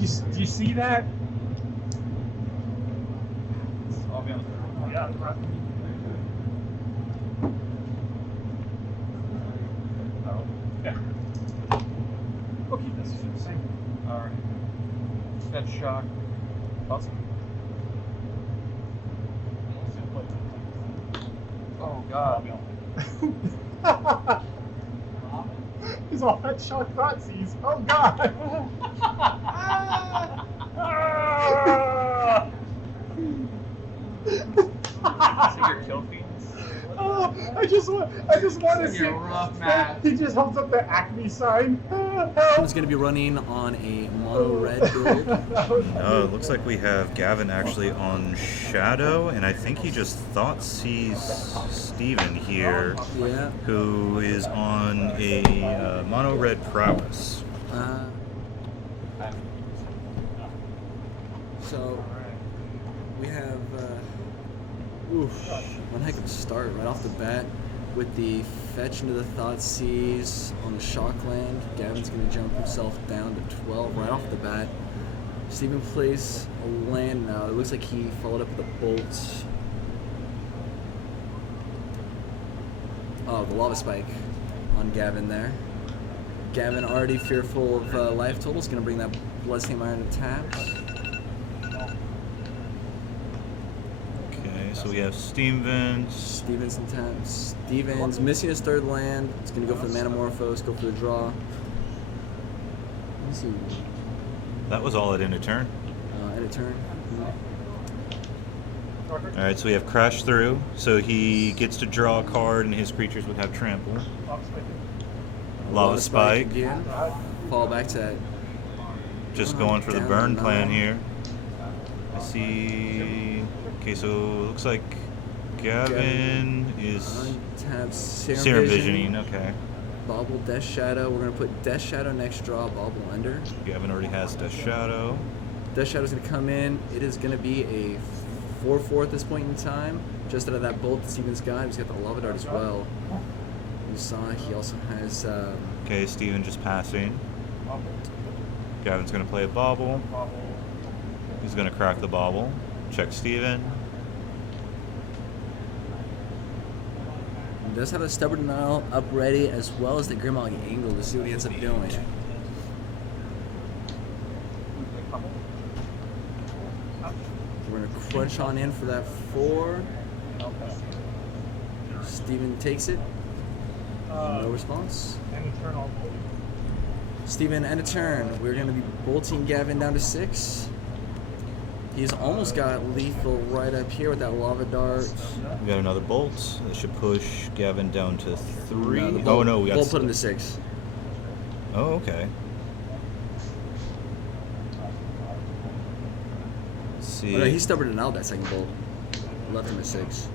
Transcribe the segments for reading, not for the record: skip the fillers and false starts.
Do you see that? I'll be on the Yeah. Oh, yeah. We'll keep this shit the same. Alright. That shock. Awesome. Oh god. These all headshot Nazis. Oh god. See your kill feeds? Oh, I just want to see. Rough match. He just holds up the Acme sign. He's going to be running on a mono red build. It looks like we have Gavin actually on Shadow, and I think he just thought sees Steven here, Yeah. who is on a mono red prowess. So we have one heck of a start right off the bat with the fetch into the Thought Seas on the shock land. Gavin's going to jump himself down to 12 right off the bat. Steven plays a land now. It looks like he followed up with a bolt. Oh, the lava spike on Gavin there. Gavin, already fearful of life total, is going to bring that Bloodstained Iron to tap. Okay, so we have Steven's. Steven's in tap. Steven's missing his third land. He's going to go for the Manamorphose, go for the draw. Let me see. That was all at end of turn. End of turn. Alright, so we have Crash Through, so he gets to draw a card and his creatures would have Trample. Lava Spike. Again. Fall back to that. Just going for the Down burn to plan 9. here. I see. Okay, so it looks like Gavin is Untap Serum Visioning. Okay. Bobble Death Shadow. We're going to put Death Shadow next draw, Bobble under. Gavin already has Death Shadow. Death Shadow's going to come in. It is going to be a 4/4 at this point in time. Just out of that bolt that Steven's got. He's got the Lava Dart as well. You saw he also has... Okay, Steven just passing. Gavin's going to play a Bobble. He's going to crack the Bobble. Check Steven. He does have a Stubborn Denial up ready, as well as the Grimog Angle to see what he ends up doing. We're going to crunch on in for that 4. Steven takes it. No response. Steven, end of turn. We're going to be bolting Gavin down to 6. He's almost got lethal right up here with that Lava Dart. We got another Bolt. That should push Gavin down to 3. No, the bolt, we got bolt put him to 6. Oh, okay. Let's see. Oh, no, he's stubborn and out that second bolt. Left him at 6.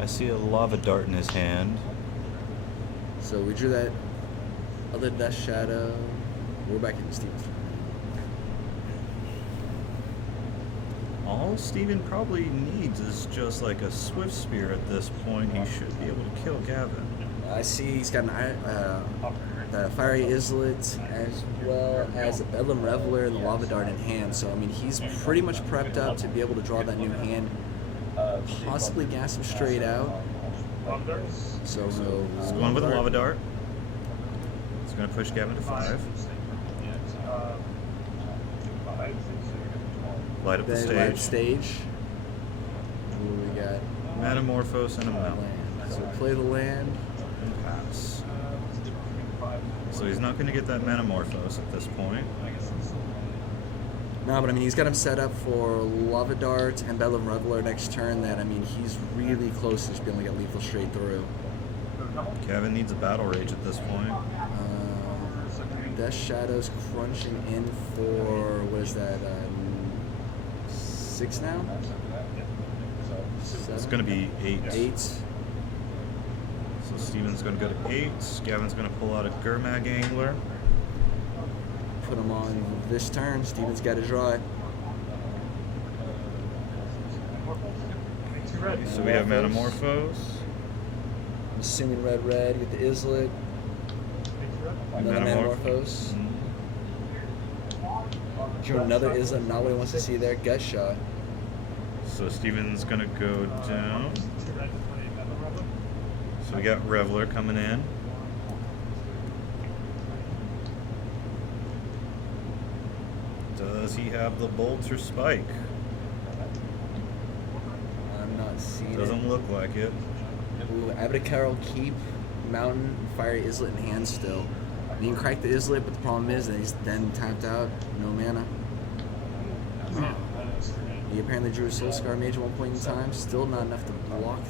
I see a Lava Dart in his hand. So we drew that other Death Shadow. We're back into Steven's turn. All Steven probably needs is just like a Swift Spear at this point. He should be able to kill Gavin. I see he's got the Fiery Islet as well as a Bedlam Reveler and the Lava Dart in hand. So, I mean, he's pretty much prepped up to be able to draw that new hand. Possibly gas him straight out. So He's going with a Lava Dart. It's going to push Gavin to 5. Light up the then stage. light stage. Ooh, we got Metamorphose and a Mount. land. So play the land. And pass. So he's not going to get that Metamorphose at this point. No, but I mean, he's got him set up for Lava Dart and Bedlam Reveler next turn. That, I mean, he's really close to just being able to get lethal straight through. Gavin needs a Battle Rage at this point. Death Shadow's crunching in for, what is that, 6 now? It's going to be 8. 8. So Steven's going to go to 8. Gavin's going to pull out a Gurmag Angler. Put him on this turn. Steven's got to draw it. So we have Metamorphose. I'm assuming red, get the Islet. Another Metamorphose. Drew another Isla, not what he wants to see there. Gut shot. So Steven's gonna go down. So we got Reveler coming in. Does he have the bolt or spike? I'm not seeing Doesn't it. look like it. Ooh, Abdicarol keep Mountain, Fiery Islet in hand still. And you can crack the Islet, but the problem is that he's then tapped out, no mana. He apparently drew a Soul Scar Mage at one point in time, still not enough to block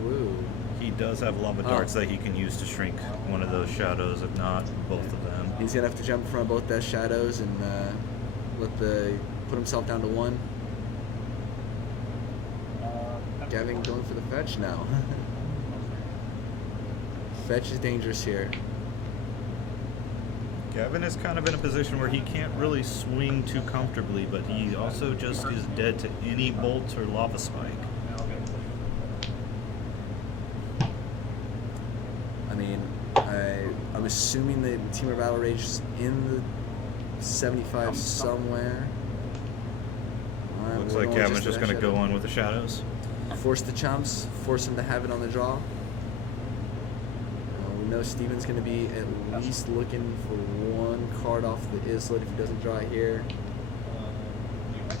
through. He does have lava darts that he can use to shrink one of those shadows, if not both of them. He's gonna have to jump in front of both Death Shadows and put himself down to 1. Gavin going for the fetch now. Fetch is dangerous here. Gavin is kind of in a position where he can't really swing too comfortably, but he also just is dead to any bolt or lava spike. I mean, I'm assuming the Teamer Battle Rage is in the 75 somewhere. Alright, Looks we're like going Gavin's just for going that to go shadow. on with the shadows. Force the chumps, force him to have it on the draw. We know Steven's going to be at least looking for 1 card off the Islet if he doesn't draw it here.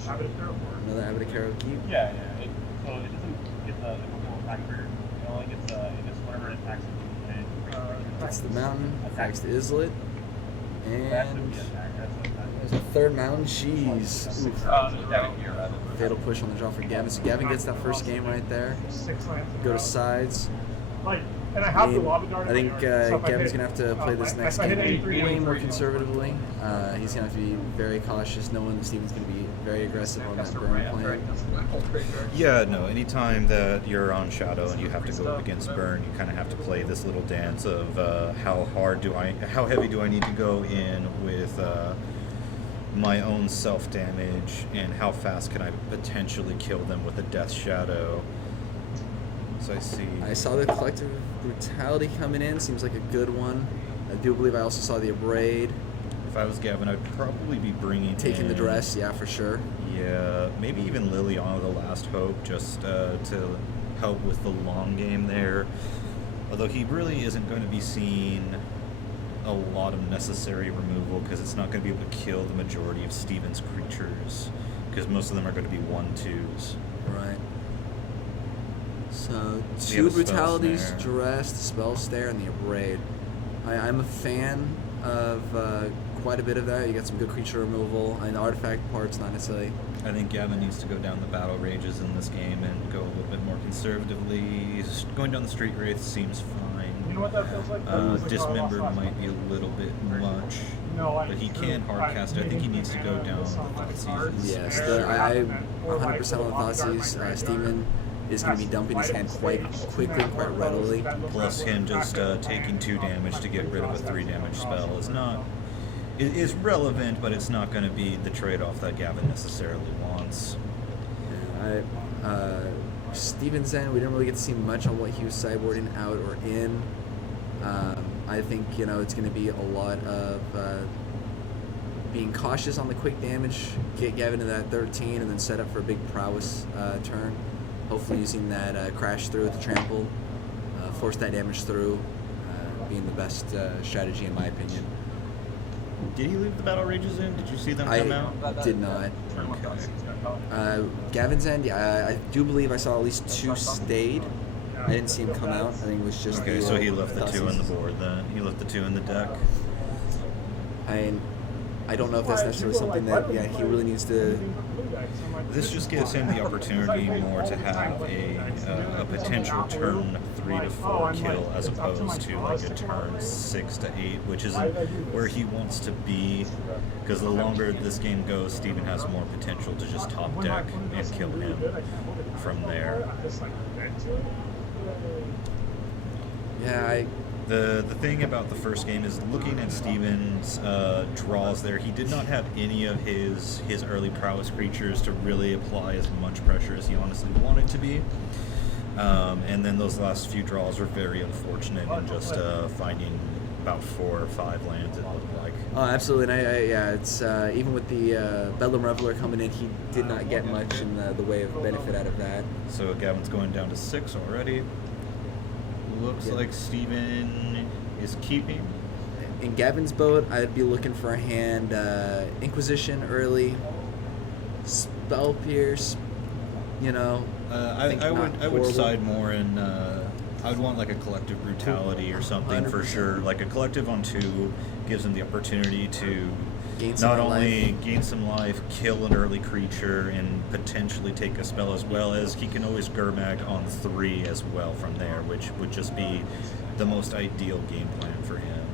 Another Abdicarol keep. Yeah. So it doesn't get the full attack trigger. It only gets it just whenever it attacks it. Gets the mountain, attacks the Islet, That should and be attack. there's a third mountain. Jeez. Oof. Fatal push on the draw for Gavin. So Gavin gets that first game right there. Go to sides. And I I have the mean, lava dart. I think so if I Gavin's hit- going to have to play this if next I hit game A3, way more A3, conservatively. He's going to have to be very cautious, knowing that Steven's going to be very aggressive on that burn plan. Yeah, no, anytime that you're on Shadow and you have to go up against Burn, you kind of have to play this little dance of how heavy do I need to go in with my own self-damage, and how fast can I potentially kill them with a Death Shadow. So I saw the Collective Brutality coming in. Seems like a good one. I do believe I also saw the Abrade. If I was Gavin, I'd probably be bringing Taking in, the dress, yeah, for sure. Yeah, maybe even Liliana, the Last Hope, just to help with the long game there. Although he really isn't going to be seeing a lot of necessary removal, because it's not going to be able to kill the majority of Steven's creatures, because most of them are going to be 1/2s. Right. So, We 2 have a Spell Brutalities, Snare. Duress, the Spell Stare, and the Abrade. I'm a fan of quite a bit of that. You got some good creature removal, and the artifact part's not necessarily. I think Gavin needs to go down the battle rages in this game and go a little bit more conservatively. Going down the Street Wraith seems fine. You know what that feels like? Dismember might be a little bit much, but he can hardcast it. I think he needs to go down the Thoughtseize. Yes, I 100% on the Thoughtseize. Steven is going to be dumping his hand quite quickly, quite readily. Plus him just taking 2 damage to get rid of a 3 damage spell is not... It is relevant, but it's not going to be the trade-off that Gavin necessarily wants. Steven's end, we didn't really get to see much on what he was sideboarding out or in. I think, it's going to be a lot of being cautious on the quick damage, get Gavin to that 13, and then set up for a big prowess turn. Hopefully using that crash through with the trample, force that damage through, being the best strategy in my opinion. Did he leave the battle rages in? Did you see them come out? I did not. Okay. Gavin's end, I do believe I saw at least 2 stayed. I didn't see him come out. I think it was just Okay, the, so he left the 2 on the Thoughtseize. board then. He left the 2 in the deck. I don't know if that's necessarily something that he really needs to. This just gives him the opportunity more to have a potential turn 3 to 4 kill, as opposed to like a turn 6 to 8, which isn't where he wants to be. Because the longer this game goes, Steven has more potential to just top deck and kill him from there. Yeah, The thing about the first game is looking at Steven's draws there, he did not have any of his early prowess creatures to really apply as much pressure as he honestly wanted to be. And then those last few draws were very unfortunate in just finding about 4 or 5 lands, it looked like. Oh, absolutely. And it's even with the Bedlam Reveler coming in, he did not get much in the way of benefit out of that. So Gavin's going down to 6 already. Looks like Steven is keeping. In Gavin's boat, I'd be looking for a hand Inquisition early, Spell Pierce, you know. I would side more in. I would want like a Collective Brutality or something 100%. for sure. Like a Collective on 2 gives him the opportunity to Gain some not only life. gain some life, kill an early creature, and potentially take a spell, as well as he can always Gurmag on 3 as well from there, which would just be the most ideal game plan for him.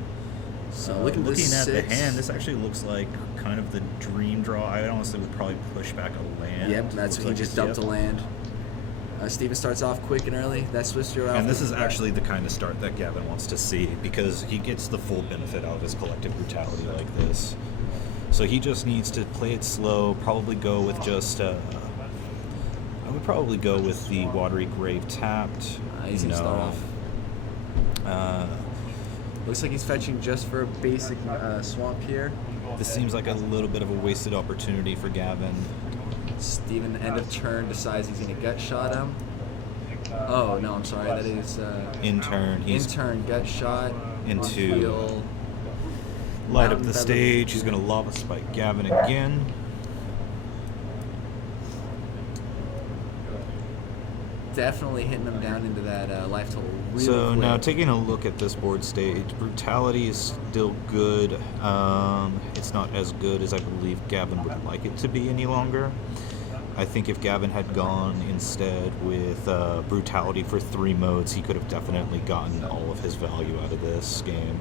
So looking at the 6. hand, this actually looks like kind of the dream draw. I honestly would probably push back a land. Yep, that's what he just dumped a land. Steven starts off quick and early. That's Swiss Joe. And this is actually the kind of start that Gavin wants to see, because he gets the full benefit out of his Collective Brutality like this. So he just needs to play it slow, probably go with just... I would probably go with the Watery Grave tapped. He's going to start off. Looks like he's fetching just for a basic swamp here. This seems like a little bit of a wasted opportunity for Gavin. Steven, end of turn, decides he's going to gut shot him. Oh, no, I'm sorry. That is... in turn, he's in turn, gut shot. into Field, light up Mountain the Feather. stage. He's going to Lava Spike Gavin again. Definitely hitting him down into that life total really So quick. now taking a look at this board stage, Brutality is still good. It's not as good as I believe Gavin would like it to be any longer. I think if Gavin had gone instead with Brutality for 3 modes, he could have definitely gotten all of his value out of this game.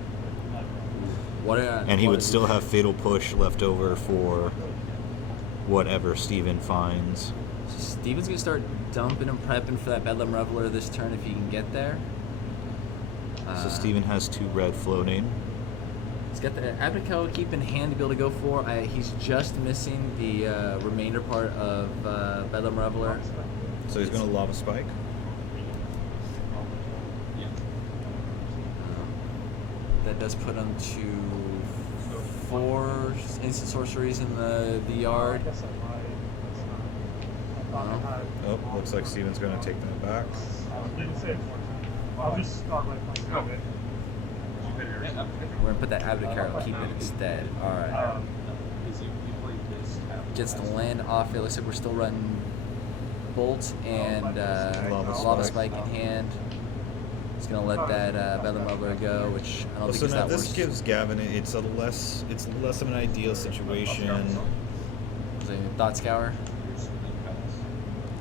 And he would still have Fatal Push left over for whatever Steven finds. Steven's going to start dumping and prepping for that Bedlam Reveler this turn if he can get there. So Steven has 2 red floating. He's got the Abdical keep in hand to be able to go for. He's just missing the remainder part of Bedlam Reveler. So he's going to Lava Spike. That does put him to 4 instant sorceries in the yard. Oh, looks like Steven's going to take that back. I'll just start by playing it. We're going to put that Abdical keep in instead. Alright. Gets the land off. It looks like we're still running Bolt and Lava Spike in hand. He's going to let that Bedlam Reveler go, which I don't think So is now that this worse. gives Gavin, it's less of an ideal situation. Is it Thought Scour?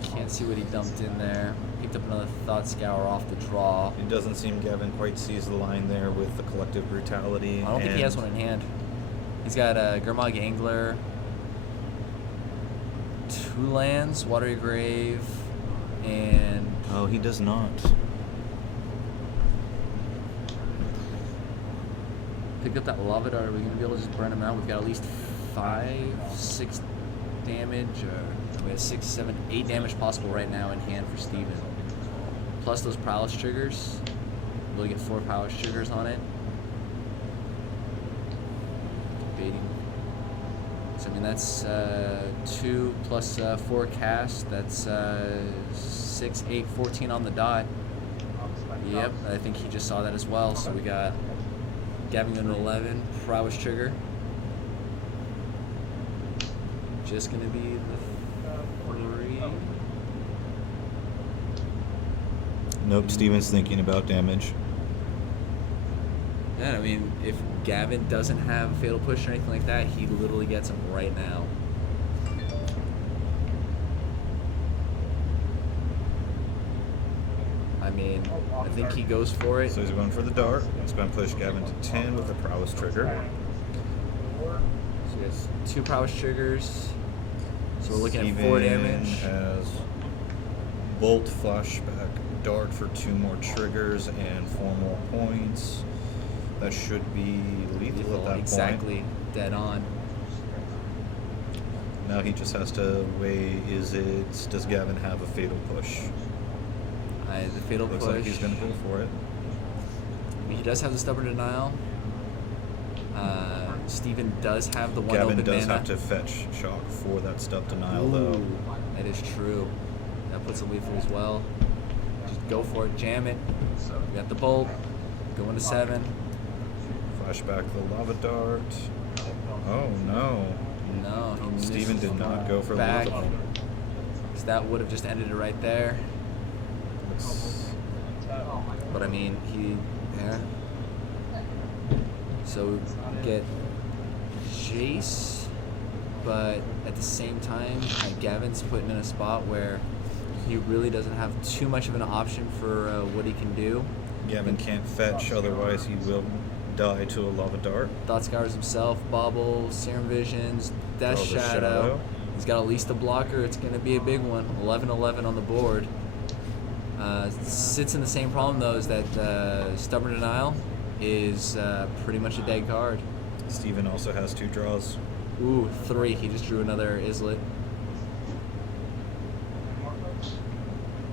Can't see what he dumped in there. Picked up another Thought Scour off the draw. It doesn't seem Gavin quite sees the line there with the Collective Brutality. I don't think he has one in hand. He's got a Gurmag Angler, 2 lands, Watery Grave, and Oh, he does not. picked up that Lava Dart. Are we going to be able to just burn him out? We've got at least 5, 6 damage, or we have 6, 7, 8 damage possible right now in hand for Steven. Plus those Prowess triggers. We'll get 4 Prowess triggers on it. Debating. So I mean that's 2 plus 4 cast. That's 6, 8, 14 on the dot. Yep, I think he just saw that as well. So we got Gavin going to 11, Prowess trigger. Just going to be the 3. Nope, Steven's thinking about damage. Yeah, I mean, if Gavin doesn't have Fatal Push or anything like that, he literally gets him right now. I mean, I think he goes for it. So he's going for the dart. He's going to push Gavin to 10 with a Prowess trigger. So he has 2 Prowess triggers. So we're looking Steven at 4 damage. has Bolt, Flashback, Dart for 2 more triggers and 4 more points. That should be lethal at that Exactly, point. dead on. Now he just has to weigh, does Gavin have a Fatal Push? The Fatal Looks Push. like he's going to go for it. He does have the Stubborn Denial. Steven does have the one Gavin open does mana. have to fetch shock for that stub denial, Ooh, though. that is true. That puts a lethal as well. Just go for it, jam it. We got the bolt. Going to 7. Flashback the lava dart. Oh no. No, he missed Steven did not go for back. lava. So that would have just ended it right there. But I mean, yeah. So we get Jace, but at the same time, Gavin's putting in a spot where he really doesn't have too much of an option for what he can do. Gavin can't fetch, otherwise he will die to a lava dart. Thought Scours himself, Bobble, Serum Visions, Death Draws a Shadow. shadow. He's got at least a blocker. It's going to be a big one. 11-11 on the board. Sits in the same problem, though, is that Stubborn Denial is pretty much a dead card. Steven also has 2 draws. Ooh, 3. He just drew another Islet.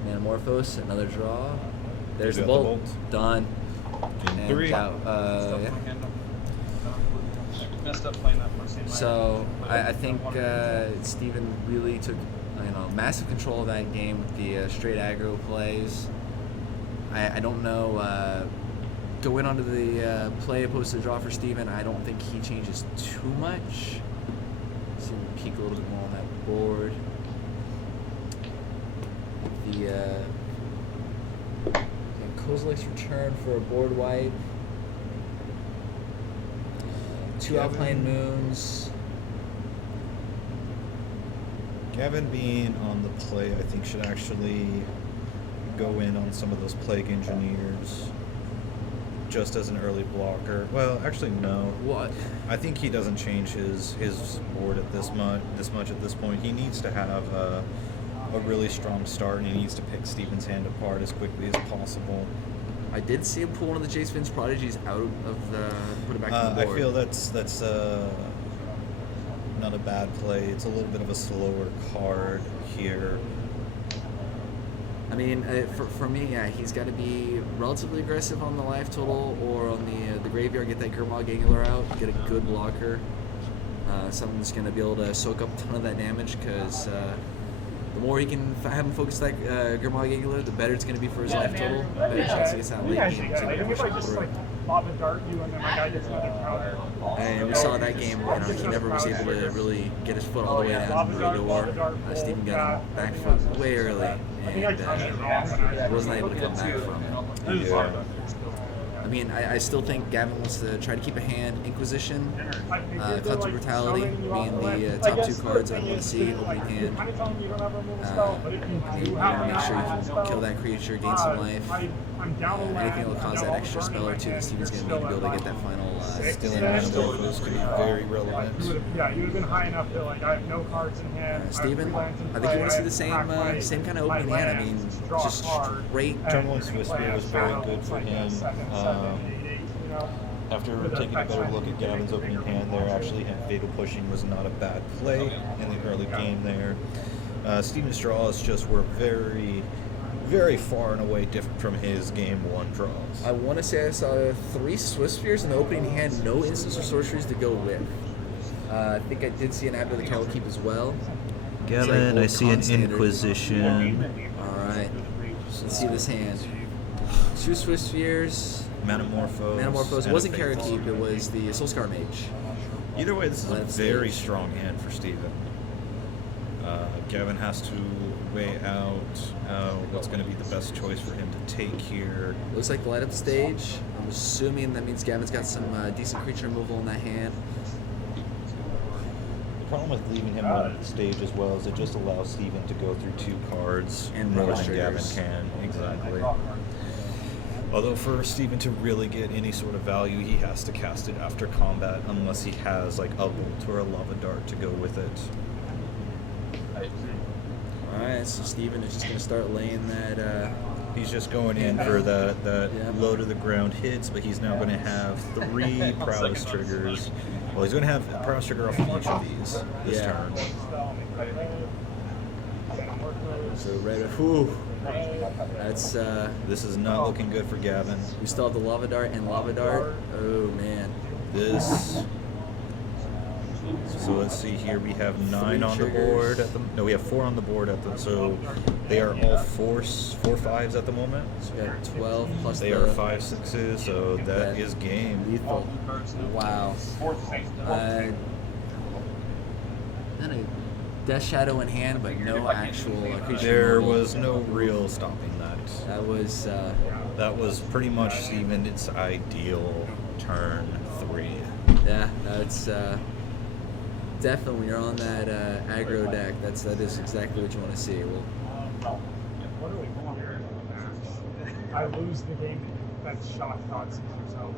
Manamorphose, another draw. There's You the got the bolt. bolt. Done. Game And 3. yeah. Messed up playing that first game. So I think Steven really took massive control of that game with the straight aggro plays. I don't know. Going onto the play opposed to draw for Steven, I don't think he changes too much. See him peek a little bit more on that board. The Kozilek's return for a board wipe. 2 Alpine Moons. Gavin being on the play, I think, should actually go in on some of those Plague Engineers just as an early blocker. Well, actually, no. What? I think he doesn't change his board at this much at this point. He needs to have a really strong start, and he needs to pick Steven's hand apart as quickly as possible. I did see him pull one of the Jace Vince Prodigies out of the, put it back on the board. I feel that's not a bad play. It's a little bit of a slower card here. I mean, for me, yeah, he's got to be relatively aggressive on the life total or on the graveyard, get that Gurmag Angler out, get a good blocker. Something that's going to be able to soak up a ton of that damage, because the more he can have him focus that Gurmag Angler, the better it's going to be for his life total. The better chance he gets out late game to push him through. Lava dart you, and then my guy gets another counter. And we saw that game, he never was able to really get his foot all the way down the door. Steven got him back foot way early, and wasn't able to come back from it. Yeah. I mean, I still think Gavin wants to try to keep a hand. Inquisition, Clouds of Brutality being the top 2 cards I want to see opening hand. You want to make sure you can kill that creature, gain some life. Anything that will cause that extra spell or 2 that Steven's going to need to be able to get that final Still in Manamorphose could be very relevant. Yeah, you would have been high enough that I have no cards in hand. Steven, I think you want to see the same kind of opening hand. I mean, just straight. Terminal Swiss Spear was very good for him. After taking a better look at Gavin's opening hand there, actually Fatal Pushing was not a bad play in the early game there. Steven's draws just were very, very far and away different from his game 1 draws. I want to say I saw 3 Swift Spheres in the opening hand, no instants or sorceries to go with. I think I did see an Abbot of the Kettle Keep as well. Gavin, I see an Inquisition. Alright, let's see this hand. 2 Swift Spheres. Manamorphose. It wasn't Kara Keep, it was the Soulscar Mage. Either way, this is a very strong hand for Steven. Gavin has to weigh out what's going to be the best choice for him to take here. Looks like the light up the stage. I'm assuming that means Gavin's got some decent creature removal in that hand. The problem with leaving him on the stage as well is it just allows Steven to go through 2 cards And more more than Gavin triggers. can. Exactly. Although for Steven to really get any sort of value, he has to cast it after combat unless he has like a bolt or a lava dart to go with it. Alright, so Steven is just going to start laying that... He's just going in for that Yeah. low to the ground hits, but he's now going to have 3 prowess triggers. Well, he's going to have a prowess trigger off of each of these this Yeah. turn. So right, whew, that's This is not looking good for Gavin. we still have the Lava Dart and Lava Dart. Oh man, this. So let's see here. We have 9 on the board at the. No, we have 4 on the board at the. So they are all 4/5s at the moment. So we got 12 plus They the are 5/6s. So that is game. lethal. Wow. And a Death Shadow in hand, but no actual accretion. There removal. was no real stopping that. That was That was pretty much Steven its ideal turn 3. yeah. That's definitely when you're on that aggro deck. That is exactly what you want to see. Well, I lose the game that shock thoughts. So